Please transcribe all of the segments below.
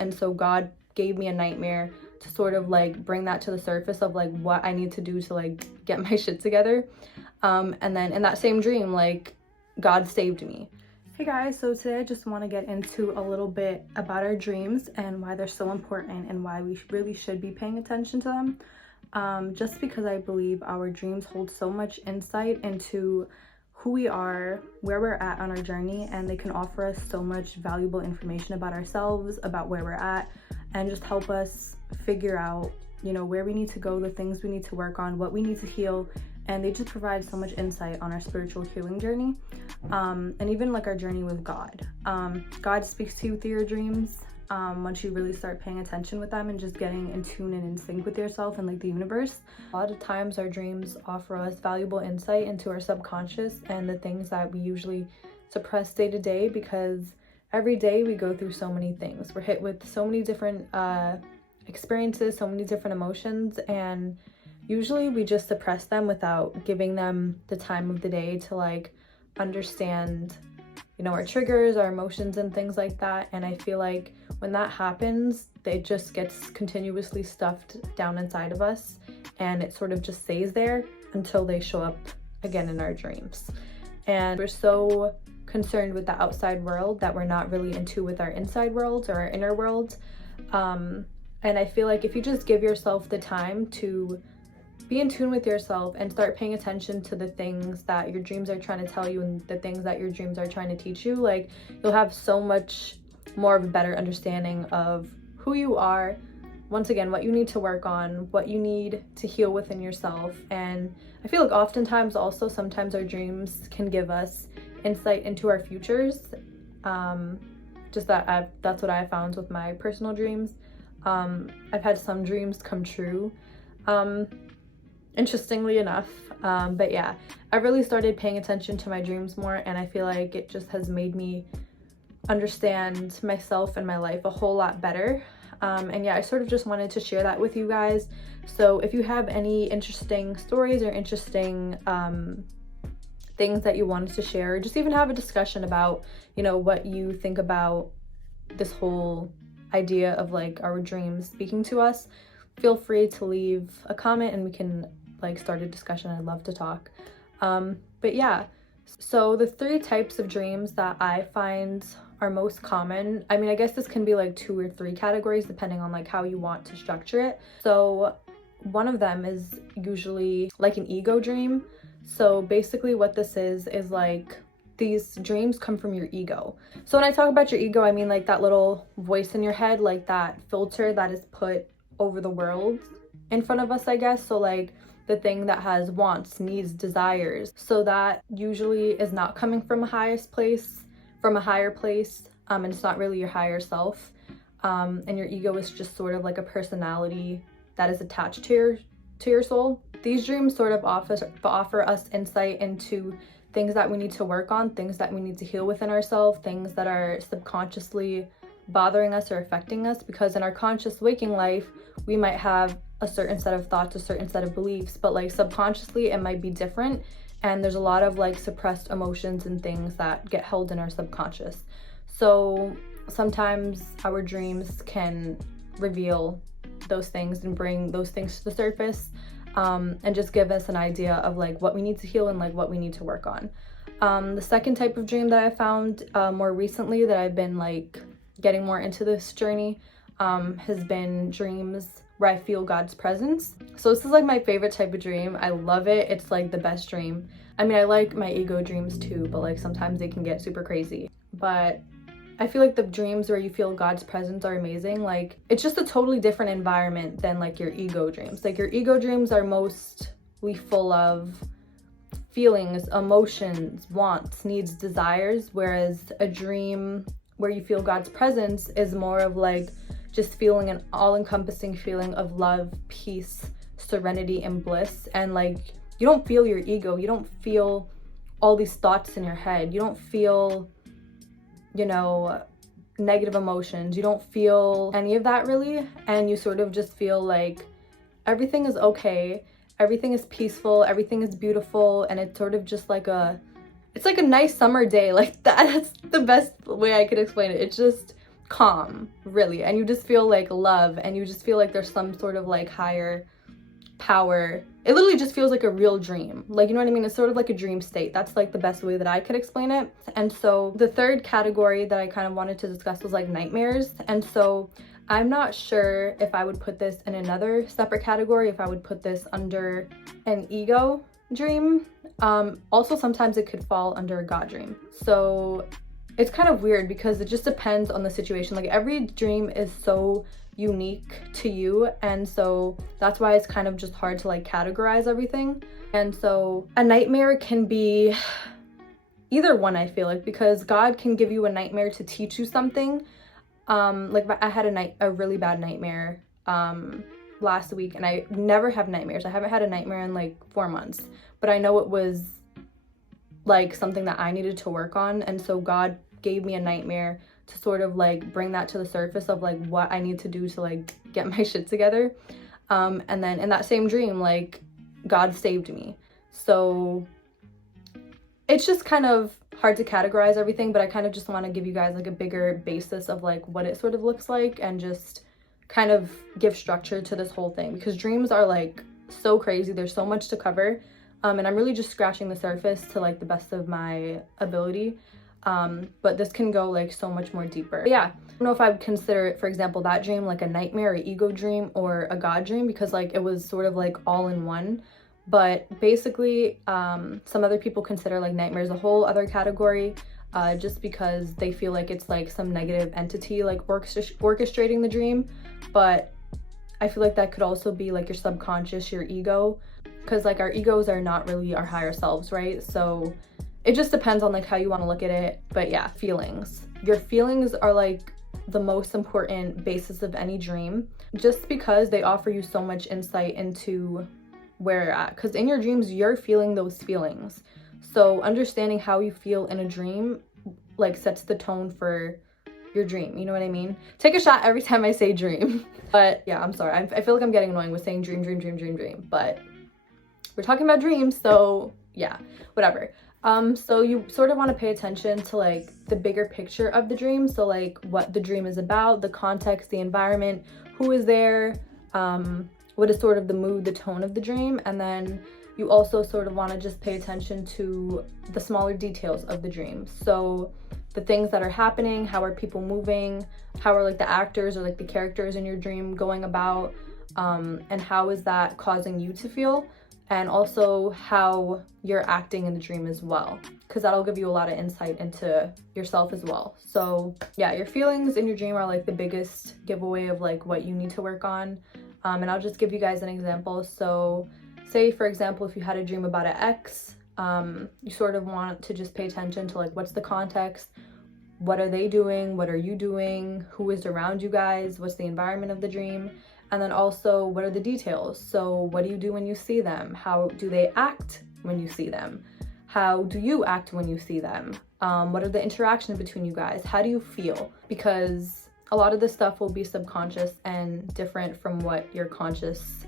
And so God gave me a nightmare to sort of like bring that to the surface of like what I need to do to like get my shit together. And then in that same dream, like God saved me. Hey guys, so today I just want to get into a little bit about our dreams and why they're so important and why we really should be paying attention to them. Just because I believe our dreams hold so much insight into who we are, where we're at on our journey, and they can offer us so much valuable information about ourselves, about where we're at, and just help us figure out, you know, where we need to go, the things we need to work on, what we need to heal. And they just provide so much insight on our spiritual healing journey, and even like our journey with God. God speaks to you through your dreams once you really start paying attention with them and just getting in tune and in sync with yourself and like the universe. A lot of times our dreams offer us valuable insight into our subconscious and the things that we usually suppress day to day, because every day we go through so many things. We're hit with so many different experiences, so many different emotions, and usually we just suppress them without giving them the time of the day to like understand, you know, our triggers, our emotions and things like that. And I feel like when that happens, it just gets continuously stuffed down inside of us, and it sort of just stays there until they show up again in our dreams. And we're so concerned with the outside world that we're not really in tune with our inside worlds or our inner worlds. And I feel like if you just give yourself the time to be in tune with yourself and start paying attention to the things that your dreams are trying to tell you and the things that your dreams are trying to teach you, like you'll have so much more of a better understanding of who you are, once again, what you need to work on, what you need to heal within yourself. And I feel like oftentimes also sometimes our dreams can give us insight into our futures. That's what I found with my personal dreams. I've had some dreams come true, interestingly enough. But yeah, I've really started paying attention to my dreams more, and I feel like it just has made me understand myself and my life a whole lot better. And yeah, I sort of just wanted to share that with you guys. So if you have any interesting stories or interesting things that you wanted to share, or just even have a discussion about, you know, what you think about this whole idea of like our dreams speaking to us, feel free to leave a comment and we can like start a discussion. I'd love to talk. But yeah, so the 3 types of dreams that I find are most common, I mean, I guess this can be like 2 or 3 categories depending on like how you want to structure it. So one of them is usually like an ego dream. So basically what this is like these dreams come from your ego. So when I talk about your ego, I mean like that little voice in your head, like that filter that is put over the world in front of us, I guess. So like the thing that has wants, needs, desires. So that usually is not coming from a higher place, and it's not really your higher self. And your ego is just sort of like a personality that is attached to your soul. These dreams sort of offer us insight into things that we need to work on, things that we need to heal within ourselves, things that are subconsciously bothering us or affecting us, because in our conscious waking life we might have a certain set of thoughts, a certain set of beliefs, but like subconsciously it might be different, and there's a lot of like suppressed emotions and things that get held in our subconscious. So sometimes our dreams can reveal those things and bring those things to the surface, and just give us an idea of like what we need to heal and like what we need to work on. The second type of dream that I found more recently, that I've been like getting more into this journey, has been dreams where I feel God's presence. So this is like my favorite type of dream. I love it. It's like the best dream. I mean, I like my ego dreams too, but like sometimes they can get super crazy. But I feel like the dreams where you feel God's presence are amazing. Like it's just a totally different environment than like your ego dreams. Like your ego dreams are mostly full of feelings, emotions, wants, needs, desires, whereas a dream where you feel God's presence is more of like just feeling an all-encompassing feeling of love, peace, serenity, and bliss. And like you don't feel your ego, you don't feel all these thoughts in your head, you don't feel, you know, negative emotions, you don't feel any of that really, and you sort of just feel like everything is okay, everything is peaceful, everything is beautiful, and it's sort of just like it's like a nice summer day. Like that's the best way I could explain it. It's just calm, really, and you just feel like love, and you just feel like there's some sort of like higher power. It literally just feels like a real dream, like, you know what I mean? It's sort of like a dream state. That's like the best way that I could explain it. And so the third category that I kind of wanted to discuss was like nightmares. And so I'm not sure if I would put this in another separate category, if I would put this under an ego dream. Also sometimes it could fall under a God dream. So it's kind of weird because it just depends on the situation. Like, every dream is so unique to you, and so that's why it's kind of just hard to like categorize everything. And so a nightmare can be either one, I feel like, because God can give you a nightmare to teach you something. Like, I had a really bad nightmare last week, and I never have nightmares. I haven't had a nightmare in like 4 months, but I know it was like something that I needed to work on, and so God gave me a nightmare to sort of like bring that to the surface of like what I need to do to like get my shit together. And then in that same dream, like, God saved me. So it's just kind of hard to categorize everything, but I kind of just want to give you guys like a bigger basis of like what it sort of looks like, and just kind of give structure to this whole thing, because dreams are like so crazy. There's so much to cover, and I'm really just scratching the surface to like the best of my ability. But this can go like so much more deeper. But yeah, I don't know if I would consider it, for example, that dream like a nightmare, or ego dream, or a God dream, because like it was sort of like all in one. But basically, some other people consider like nightmares a whole other category, just because they feel like it's like some negative entity like orchestrating the dream. But I feel like that could also be like your subconscious, your ego, because like our egos are not really our higher selves, right? So it just depends on like how you want to look at it. But yeah, feelings. Your feelings are like the most important basis of any dream, just because they offer you so much insight into where you're at. Because in your dreams, you're feeling those feelings. So understanding how you feel in a dream like sets the tone for your dream. You know what I mean? Take a shot every time I say dream. But yeah, I'm sorry. I feel like I'm getting annoying with saying dream, dream, dream, dream, dream. But we're talking about dreams, so yeah, whatever. So you sort of want to pay attention to like the bigger picture of the dream. So like what the dream is about, the context, the environment, who is there, what is sort of the mood, the tone of the dream. And then you also sort of want to just pay attention to the smaller details of the dream. So the things that are happening, how are people moving, how are like the actors or like the characters in your dream going about, and how is that causing you to feel, and also how you're acting in the dream as well, because that'll give you a lot of insight into yourself as well. So yeah, your feelings in your dream are like the biggest giveaway of like what you need to work on. And I'll just give you guys an example. So say, for example, if you had a dream about an ex, you sort of want to just pay attention to like what's the context, what are they doing, what are you doing, who is around you guys, what's the environment of the dream, and then also what are the details. So what do you do when you see them? How do they act when you see them? How do you act when you see them? What are the interactions between you guys? How do you feel? Because a lot of this stuff will be subconscious and different from what your conscious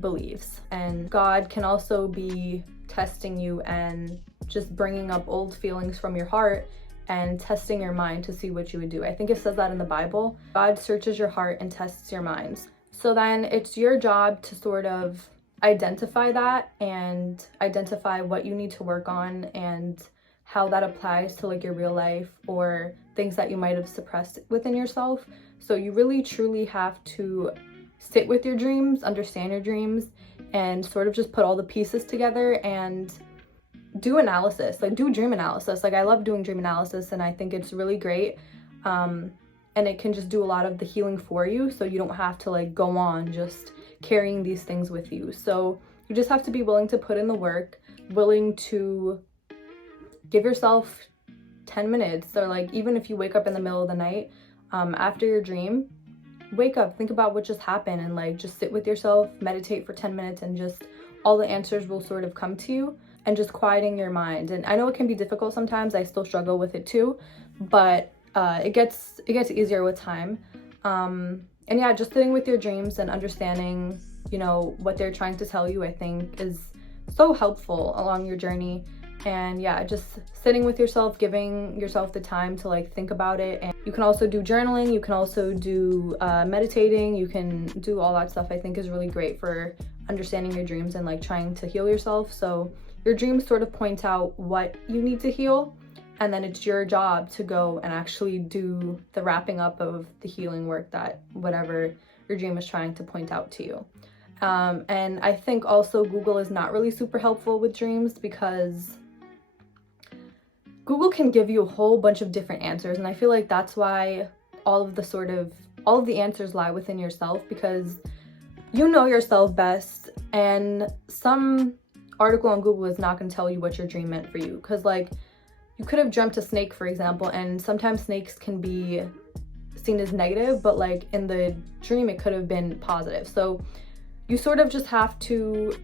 believes. And God can also be testing you and just bringing up old feelings from your heart and testing your mind to see what you would do. I think it says that in the Bible. God searches your heart and tests your minds. So then it's your job to sort of identify that and identify what you need to work on and how that applies to like your real life or things that you might have suppressed within yourself. So you really truly have to sit with your dreams, understand your dreams, and sort of just put all the pieces together and do analysis, like do dream analysis. Like I love doing dream analysis and I think it's really great. And it can just do a lot of the healing for you, so you don't have to like go on just carrying these things with you. So you just have to be willing to put in the work, willing to give yourself 10 minutes, or like even if you wake up in the middle of the night after your dream, wake up, think about what just happened, and like just sit with yourself, meditate for 10 minutes, and just all the answers will sort of come to you, and just quieting your mind. And I know it can be difficult sometimes, I still struggle with it too, but it gets easier with time. And yeah, just sitting with your dreams and understanding, you know, what they're trying to tell you, I think is so helpful along your journey. And yeah, just sitting with yourself, giving yourself the time to like think about it. And you can also do journaling, you can also do meditating, you can do all that stuff. I think is really great for understanding your dreams and like trying to heal yourself. So your dreams sort of point out what you need to heal, and then it's your job to go and actually do the wrapping up of the healing work that whatever your dream is trying to point out to you. And I think also Google is not really super helpful with dreams, because Google can give you a whole bunch of different answers, and I feel like that's why all of the answers lie within yourself, because you know yourself best, and some article on Google is not going to tell you what your dream meant for you. Because like, you could have dreamt a snake, for example, and sometimes snakes can be seen as negative, but like in the dream it could have been positive. So you sort of just have to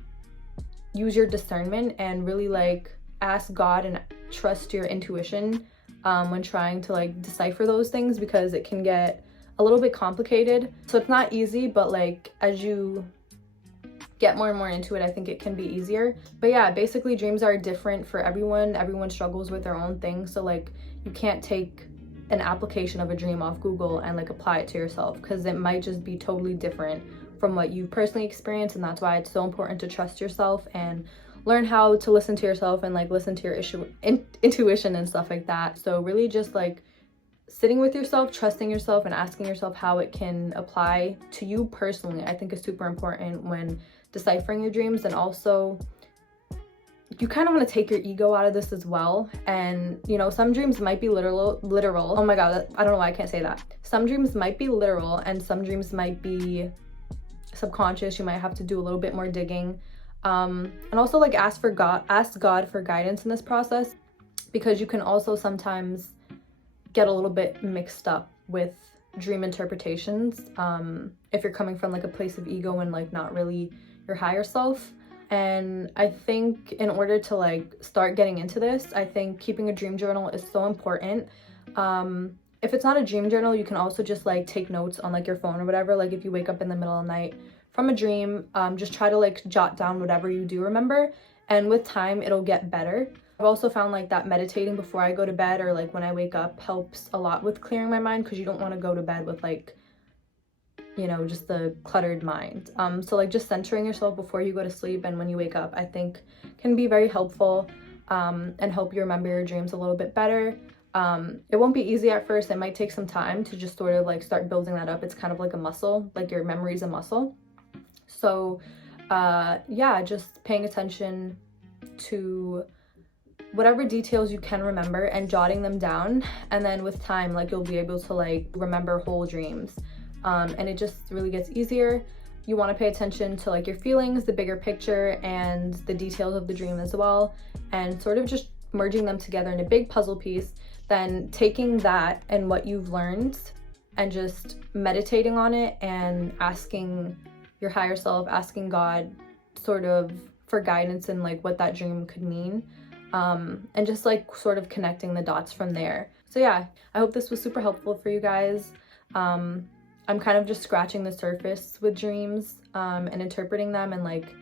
use your discernment and really like ask God and trust your intuition when trying to like decipher those things, because it can get a little bit complicated. So it's not easy, but like as you get more and more into it, I think it can be easier. But yeah, basically dreams are different for everyone. Everyone struggles with their own thing. So like, you can't take an application of a dream off Google and like apply it to yourself, because it might just be totally different from what you personally experienced. And that's why it's so important to trust yourself and learn how to listen to yourself and like listen to your intuition and stuff like that. So really just like sitting with yourself, trusting yourself, and asking yourself how it can apply to you personally, I think is super important when deciphering your dreams. And also, you kind of want to take your ego out of this as well. And you know, some dreams might be literal. Oh my god, I don't know why I can't say that. Some dreams might be literal, and some dreams might be subconscious. You might have to do a little bit more digging. And also like ask God for guidance in this process, because you can also sometimes get a little bit mixed up with dream interpretations if you're coming from like a place of ego and like not really your higher self. And I think in order to like start getting into this, I think keeping a dream journal is so important. If it's not a dream journal, you can also just like take notes on like your phone or whatever. Like if you wake up in the middle of the night from a dream, just try to like jot down whatever you do remember, and with time it'll get better. I've also found like that meditating before I go to bed or like when I wake up helps a lot with clearing my mind, because you don't want to go to bed with like, you know, just the cluttered mind. So like just centering yourself before you go to sleep and when you wake up, I think can be very helpful and help you remember your dreams a little bit better. It won't be easy at first. It might take some time to just sort of like start building that up. It's kind of like a muscle, like your memory is a muscle. So yeah, just paying attention to whatever details you can remember and jotting them down, and then with time like you'll be able to like remember whole dreams, and it just really gets easier. You want to pay attention to like your feelings, the bigger picture, and the details of the dream as well, and sort of just merging them together in a big puzzle piece, then taking that and what you've learned and just meditating on it and asking your higher self, asking God sort of for guidance and like what that dream could mean, and just like sort of connecting the dots from there. So yeah, I hope this was super helpful for you guys. I'm kind of just scratching the surface with dreams and interpreting them, and like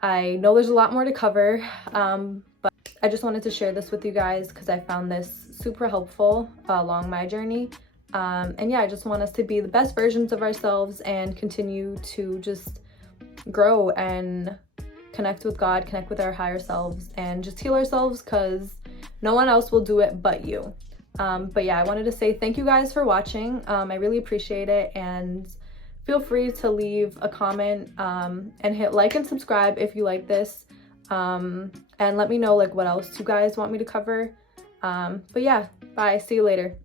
I know there's a lot more to cover, but I just wanted to share this with you guys because I found this super helpful along my journey. And yeah, I just want us to be the best versions of ourselves and continue to just grow and connect with God, connect with our higher selves, and just heal ourselves, because no one else will do it but you. But yeah, I wanted to say thank you guys for watching. I really appreciate it, and feel free to leave a comment and hit like and subscribe if you like this, and let me know like what else you guys want me to cover. But yeah, bye, see you later.